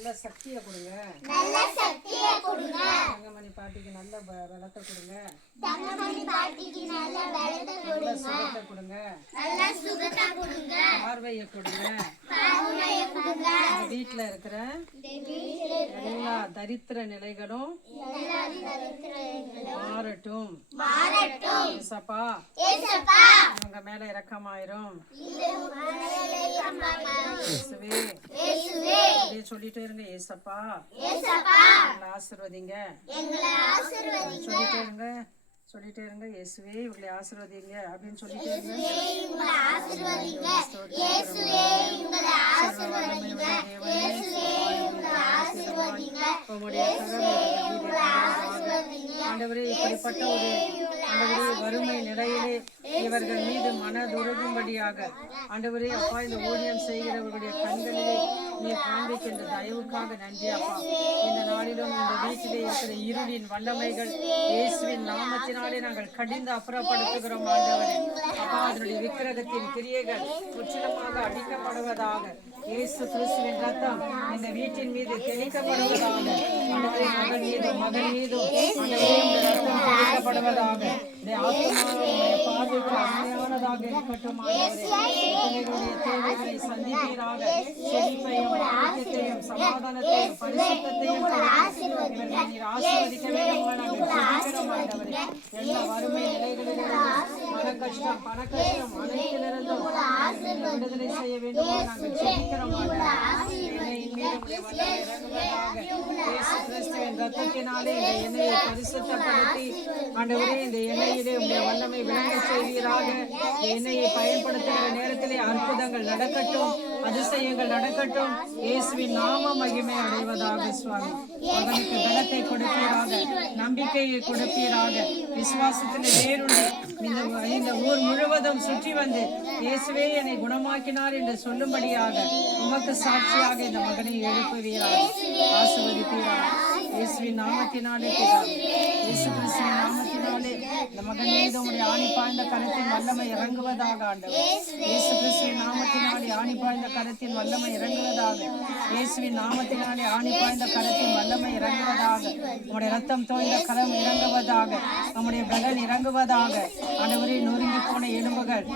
நல்ல சக்தியை கொடுங்க. தங்கமணி பாட்டிக்கு நல்ல பலத்தை கொடுங்க. நல்ல சுகத்தை கொடுங்க. பார்வையை கொடுங்க. வீட்டுல இருக்கிற எல்லா தரித்திர நிலைகளும் மாறட்டும். ஏசப்பா உங்க மேல இரக்கமாயிரும். சொல்லிட்டே இருங்க. ஏசப்பா ஆசீர்வதிங்க. சொல்லிட்டே இருங்க. இயேசுவே இவங்களை ஆசீர்வதிங்க அப்படின்னு சொல்லிட்டே இருங்க. ஆண்டவரே இப்படிப்பட்ட ஒரு வறுமை நிலையிலே இவர்கள் மீது மனதுருகும்படியாக ஆண்டவரே அப்பா இந்த ஊழியம் செய்கிறவர்களுடைய கண்களிலே நீ காண்பிக்கின்ற தயவுக்காக நன்றி அப்பா. இந்த நாளிலும் இந்த வீட்டிலே இருக்கிற இருளின் வல்லமைகள் இயேசுவின் நாமத்தினாலே நாங்கள் கடிந்து அப்புறப்படுத்துகிறோம். ஆண்டவரே அப்பா அதனுடைய விக்கிரகத்தின் கிரியைகள் முற்றிலுமாக அடிக்கப்படுவதாக. இயேசு கிறிஸ்துவின் ரத்தம் இந்த வீட்டின் மீது தெளிக்கப்படுவதாக. ஆண்டவரே மகன் மீதும் மகன் மீதும் ரத்தம் தெளிக்கப்படுவதாக. பார்வைக்கு அருமையானதாக இருக்கட்டும். தேவைகளை சந்திப்பீராக. செழிப்பையும் ஆரோக்கியத்தையும் சமாதானத்தையும் பரிசுத்தையும் நீர் ஆசீர்வதிக்க வேண்டும். எல்லா வறுமை நிலைகளிலிருந்தும் மன கஷ்டம் பண கஷ்டம் அனைத்திலிருந்தும் விடுதலை செய்ய வேண்டும். நாங்கள் ஜெபிக்கிறோம். ரத்தத்தினாலே இந்த எண்ணெயை பரிசுத்தப்படுத்தி ஆண்டவரே இந்த எண்ணெயிலே உடைய வல்லமை விளங்க செய்வீராக. எண்ணெயை பயன்படுத்துகிற நேரத்திலே அற்புதங்கள் நடக்கட்டும், அதிசயங்கள் நடக்கட்டும். இயேசுவின் நாம மகிமை அடைவதாக. சுவாமி அவனுக்கு பலத்தை கொடுப்பீராக, நம்பிக்கையை கொடுப்பீராக. விசுவாசத்தில் வேறுண்டு இந்த ஊர் முழுவதும் சுற்றி வந்து இயேசுவே என்னை குணமாக்கினார் என்று சொல்லும்படியாக உமக்கு சாட்சியாக இந்த மகனை எழுப்புவீராக, ஆசீர்வதிப்பீராக. இயேசுவின் நாமத்தினாலே இயேசு கிறிஸ்துவின் நாமத்தினாலே இந்த மகன் மீது உம்முடைய ஆணி பாய்ந்த கரத்தின் வல்லமை இறங்குவதாக. ஆண்டவர் இயேசு கிறிஸ்துவின் நாமத்தினாலே ஆணி பாய்ந்த கரத்தின் வல்லமை இறங்குவதாக. இயேசுவின் நாமத்தினாலே ஆணி பாய்ந்த கரத்தின் வல்லமை இறங்குவதாக. உம்முடைய ரத்தம் தோய்ந்த கரம் இறங்குவதாக. நம்முடைய பலன் இறங்குவதாக. ஆண்டவரே நொறுங்கி போன எலும்புகள்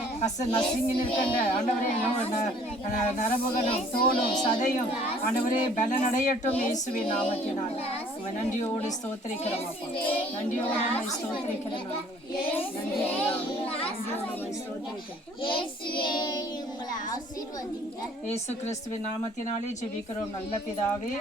நசுங்கி நிற்கின்ற ஆண்டவரே நரம்புகளும் தோலும் சதையும் ஆண்டவரே பலன் அடையட்டும். இயேசுவின் நாமத்தினால் நன்றியோடு ஸ்தோத்திரிக்கிறோம் அப்பா. நன்றியோடு ஸ்தோத்திரிக்கிறோம். இயேசு கிறிஸ்துவின் நாமத்தினாலே ஜெபிக்கிறோம் நல்ல பிதாவே.